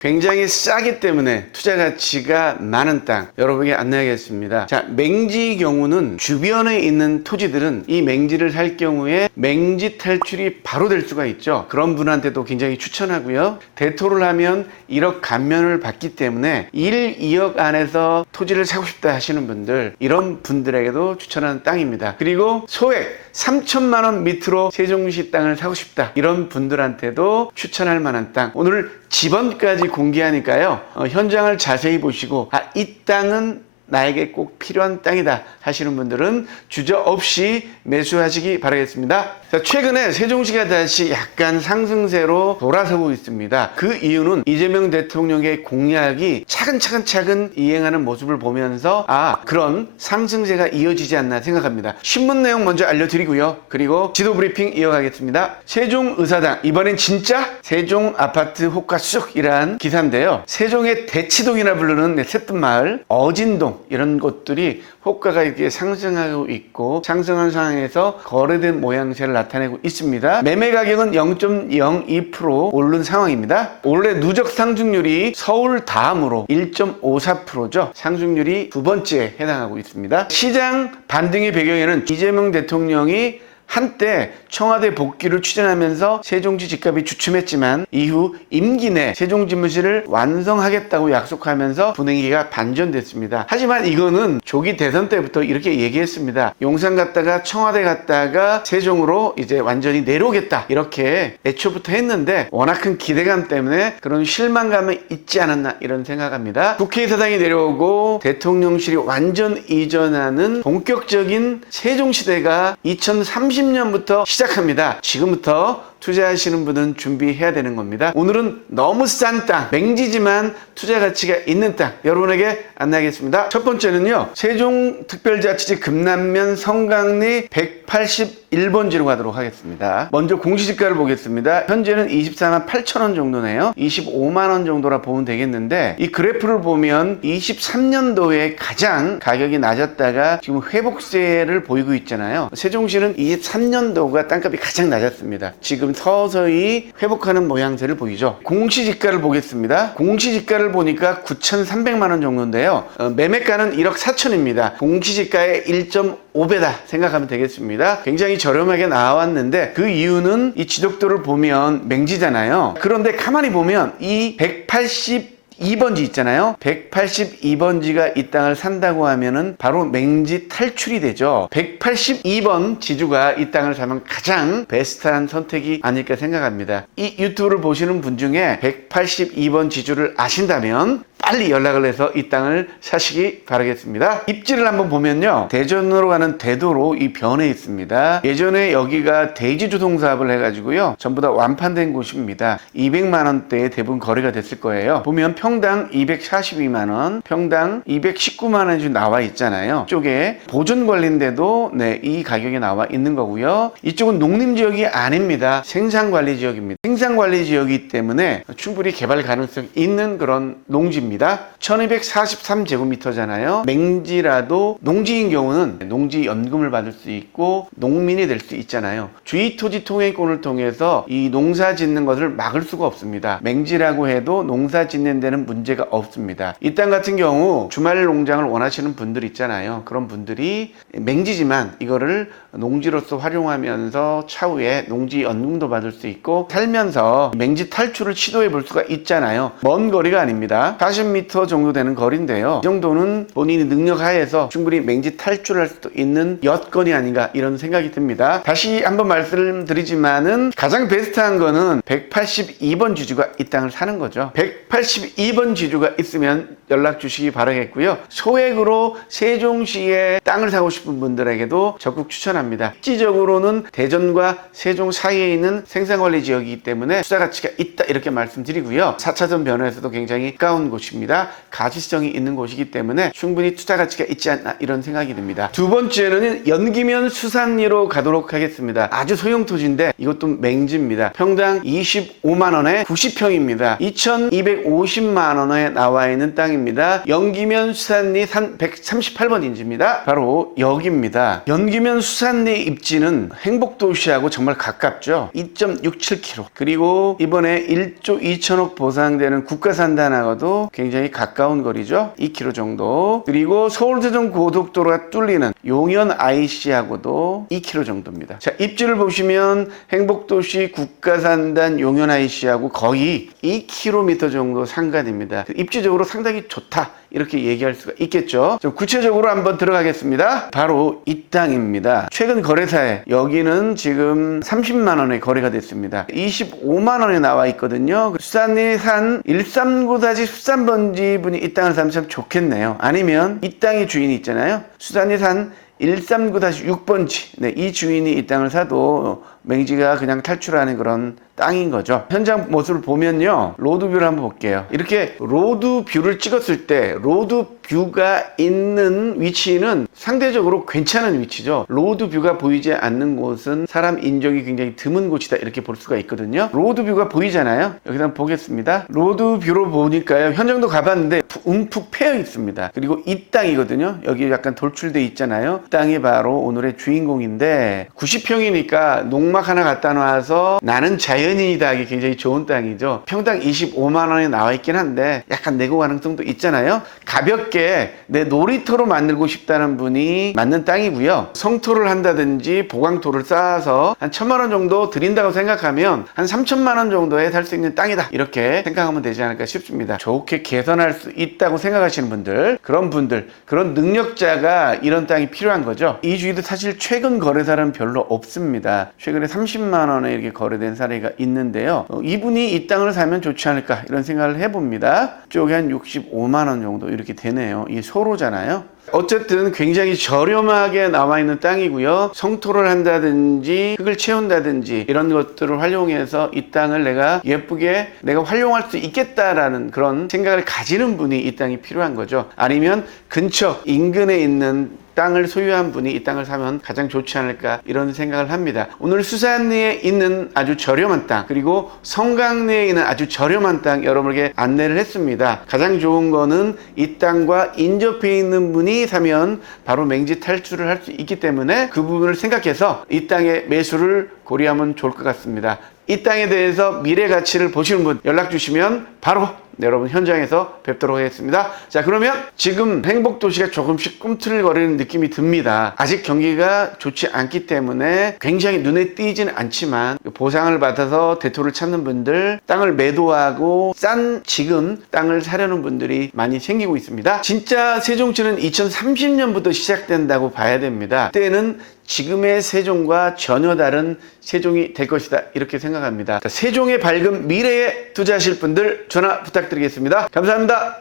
굉장히 싸기 때문에 투자 가치가 많은 땅 여러분에게 안내하겠습니다. 자, 맹지의 경우는 주변에 있는 토지들은 이 맹지를 살 경우에 맹지 탈출이 바로 될 수가 있죠. 그런 분한테도 굉장히 추천하고요. 대토를 하면 1억 감면을 받기 때문에 1, 2억 안에서 토지를 사고 싶다 하시는 분들, 이런 분들에게도 추천하는 땅입니다. 그리고 소액 3천만 원 밑으로 세종시 땅을 사고 싶다, 이런 분들한테도 추천할 만한 땅, 오늘 지번까지 공개하니까요, 현장을 자세히 보시고 이 땅은 나에게 꼭 필요한 땅이다 하시는 분들은 주저없이 매수하시기 바라겠습니다. 자, 최근에 세종시가 다시 약간 상승세로 돌아서고 있습니다. 그 이유는 이재명 대통령의 공약이 차근차근 이행하는 모습을 보면서 그런 상승세가 이어지지 않나 생각합니다. 신문 내용 먼저 알려드리고요. 그리고 지도 브리핑 이어가겠습니다. 세종의사당, 이번엔 진짜 세종 아파트 호가 쑥이란 기사인데요. 세종의 대치동이라 부르는 셋뜸마을, 어진동, 이런 곳들이 호가가 이렇게 상승하고 있고 상승한 상황에서 거래된 모양새를 나타내고 있습니다. 매매 가격은 0.02% 오른 상황입니다. 올해 누적 상승률이 서울 다음으로 1.54%죠. 상승률이 두 번째에 해당하고 있습니다. 시장 반등의 배경에는 이재명 대통령이 한때 청와대 복귀를 추진하면서 세종시 집값이 주춤했지만 이후 임기 내 세종지무실을 완성하겠다고 약속하면서 분위기가 반전됐습니다. 하지만 이거는 조기 대선 때부터 이렇게 얘기했습니다. 용산 갔다가 청와대 갔다가 세종으로 이제 완전히 내려오겠다, 이렇게 애초부터 했는데 워낙 큰 기대감 때문에 그런 실망감이 있지 않았나, 이런 생각합니다. 국회의사당이 내려오고 대통령실이 완전 이전하는 본격적인 세종시대가 2030년부터 시작합니다. 지금부터 투자하시는 분은 준비해야 되는 겁니다. 오늘은 너무 싼 땅, 맹지지만 투자 가치가 있는 땅 여러분에게 안내하겠습니다. 첫 번째는요, 세종특별자치제 금남면 성강리 181번지로 가도록 하겠습니다. 먼저 공시지가를 보겠습니다. 현재는 24만 8천 원 정도네요. 25만 원 정도라 보면 되겠는데, 이 그래프를 보면 23년도에 가장 가격이 낮았다가 지금 회복세를 보이고 있잖아요. 세종시는 23년도가 땅값이 가장 낮았습니다. 지금 서서히 회복하는 모양새를 보이죠. 공시지가를 보겠습니다. 공시지가를 보니까 9,300만 원 정도인데요. 매매가는 1억 4천입니다. 공시지가의 1.5배다 생각하면 되겠습니다. 굉장히 저렴하게 나왔는데 그 이유는 이 지적도를 보면 맹지잖아요. 그런데 가만히 보면 이 182번지 있잖아요. 182번지가 이 땅을 산다고 하면은 바로 맹지 탈출이 되죠. 182번 지주가 이 땅을 사면 가장 베스트한 선택이 아닐까 생각합니다. 이 유튜브를 보시는 분 중에 182번 지주를 아신다면 빨리 연락을 해서 이 땅을 사시기 바라겠습니다. 입지를 한번 보면요, 대전으로 가는 대도로 이 변에 있습니다. 예전에 여기가 대지주동 사업을 해가지고요, 전부 다 완판된 곳입니다. 200만 원대에 대부분 거래가 됐을 거예요. 보면 평당 242만 원, 평당 219만 원이 좀 나와 있잖아요. 이쪽에 보존 관리인데도 이 가격에 나와 있는 거고요. 이쪽은 농림지역이 아닙니다. 생산관리지역입니다. 생산관리지역이기 때문에 충분히 개발 가능성 있는 그런 농지입니다. 1243제곱미터잖아요. 맹지라도 농지인 경우는 농지연금을 받을 수 있고 농민이 될 수 있잖아요. 주의토지 통행권을 통해서 이 농사 짓는 것을 막을 수가 없습니다. 맹지라고 해도 농사 짓는 데는 문제가 없습니다. 이 땅 같은 경우 주말 농장을 원하시는 분들 있잖아요. 그런 분들이 맹지지만 이거를 농지로서 활용하면서 차후에 농지연금도 받을 수 있고 살면서 맹지 탈출을 시도해 볼 수가 있잖아요. 먼 거리가 아닙니다. 40m 정도 되는 거리인데요. 이 정도는 본인이 능력 하에서 충분히 맹지 탈출할 수도 있는 여건이 아닌가, 이런 생각이 듭니다. 다시 한번 말씀드리지만은 가장 베스트한 거는 182번 지주가 이 땅을 사는 거죠. 182번 지주가 있으면 연락 주시기 바라겠고요. 소액으로 세종시에 땅을 사고 싶은 분들에게도 적극 추천합니다. 실질적으로는 대전과 세종 사이에 있는 생산관리 지역이기 때문에 투자 가치가 있다, 이렇게 말씀드리고요. 4차선 변호에서도 굉장히 가까운 곳입니다. 곳입니다. 가시성이 있는 곳이기 때문에 충분히 투자 가치가 있지 않나 이런 생각이 듭니다. 두 번째는 연기면 수산리로 가도록 하겠습니다. 아주 소형 토지인데 이것도 맹지입니다. 평당 25만 원에 90평입니다. 2,250만 원에 나와 있는 땅입니다. 연기면 수산리 138번인지입니다. 바로 여기입니다. 연기면 수산리 입지는 행복도시하고 정말 가깝죠. 2.67km. 그리고 이번에 1조 2천억 보상되는 국가산단하고도 굉장히 가까운 거리죠. 2km 정도. 그리고 서울대전 고속도로가 뚫리는 용현 IC하고도 2km 정도입니다. 자, 입지를 보시면 행복도시 국가산단 용현 IC하고 거의 2km 정도 상관입니다. 입지적으로 상당히 좋다. 이렇게 얘기할 수가 있겠죠. 좀 구체적으로 한번 들어가겠습니다. 바로 이 땅입니다. 최근 거래사에 여기는 지금 30만 원에 거래가 됐습니다. 25만 원에 나와 있거든요. 수산리 산 139-13번지 분이 이 땅을 사면 참 좋겠네요. 아니면 이 땅의 주인이 있잖아요. 수산리 산 139-6번지. 네, 이 주인이 이 땅을 사도 맹지가 그냥 탈출하는 그런 땅인 거죠. 현장 모습을 보면요. 로드뷰를 한번 볼게요. 이렇게 로드뷰를 찍었을 때 로드뷰가 있는 위치는 상대적으로 괜찮은 위치죠. 로드뷰가 보이지 않는 곳은 사람 인적이 굉장히 드문 곳이다 이렇게 볼 수가 있거든요. 로드뷰가 보이잖아요. 여기다 한번 보겠습니다. 로드뷰로 보니까요. 현장도 가봤는데 움푹 패여 있습니다. 그리고 이 땅이거든요. 여기 약간 돌출돼 있잖아요. 땅이 바로 오늘의 주인공인데 90평이니까 농막 하나 갖다 놔서 나는 자연인이다 하기 굉장히 좋은 땅이죠. 평당 25만 원에 나와 있긴 한데 약간 내고 가능성도 있잖아요. 가볍게 내 놀이터로 만들고 싶다는 분이 맞는 땅이고요. 성토를 한다든지 보강토를 쌓아서 한 1,000만 원 정도 드린다고 생각하면 한 3,000만 원 정도에 살 수 있는 땅이다 이렇게 생각하면 되지 않을까 싶습니다. 좋게 개선할 수 있다고 생각하시는 분들, 그런 능력자가 이런 땅이 필요한 거죠. 이 주위도 사실 최근 거래사는 별로 없습니다. 최근에 30만 원에 이렇게 거래된 사례가 있는데요. 이분이 이 땅을 사면 좋지 않을까 이런 생각을 해봅니다. 쪽에 한 65만 원 정도 이렇게 되네요. 이게 소로잖아요. 어쨌든 굉장히 저렴하게 나와 있는 땅이고요. 성토를 한다든지 흙을 채운다든지 이런 것들을 활용해서 이 땅을 내가 예쁘게 내가 활용할 수 있겠다라는 그런 생각을 가지는 분이 이 땅이 필요한 거죠. 아니면 근처 인근에 있는 땅을 소유한 분이 이 땅을 사면 가장 좋지 않을까 이런 생각을 합니다. 오늘 수산리에 있는 아주 저렴한 땅 그리고 성강리에 있는 아주 저렴한 땅 여러분에게 안내를 했습니다. 가장 좋은 거는 이 땅과 인접해 있는 분이 사면 바로 맹지 탈출을 할 수 있기 때문에 그 부분을 생각해서 이 땅의 매수를 고려하면 좋을 것 같습니다. 이 땅에 대해서 미래 가치를 보시는 분 연락 주시면 바로 여러분 현장에서 뵙도록 하겠습니다. 자, 그러면 지금 행복도시가 조금씩 꿈틀거리는 느낌이 듭니다. 아직 경기가 좋지 않기 때문에 굉장히 눈에 띄지는 않지만 보상을 받아서 대토를 찾는 분들, 땅을 매도하고 싼 지금 땅을 사려는 분들이 많이 생기고 있습니다. 진짜 세종시는 2030년부터 시작된다고 봐야 됩니다. 그때는 지금의 세종과 전혀 다른 세종이 될 것이다 이렇게 생각합니다. 자, 세종의 밝은 미래에 투자하실 분들 전화 부탁드리겠습니다. 감사합니다.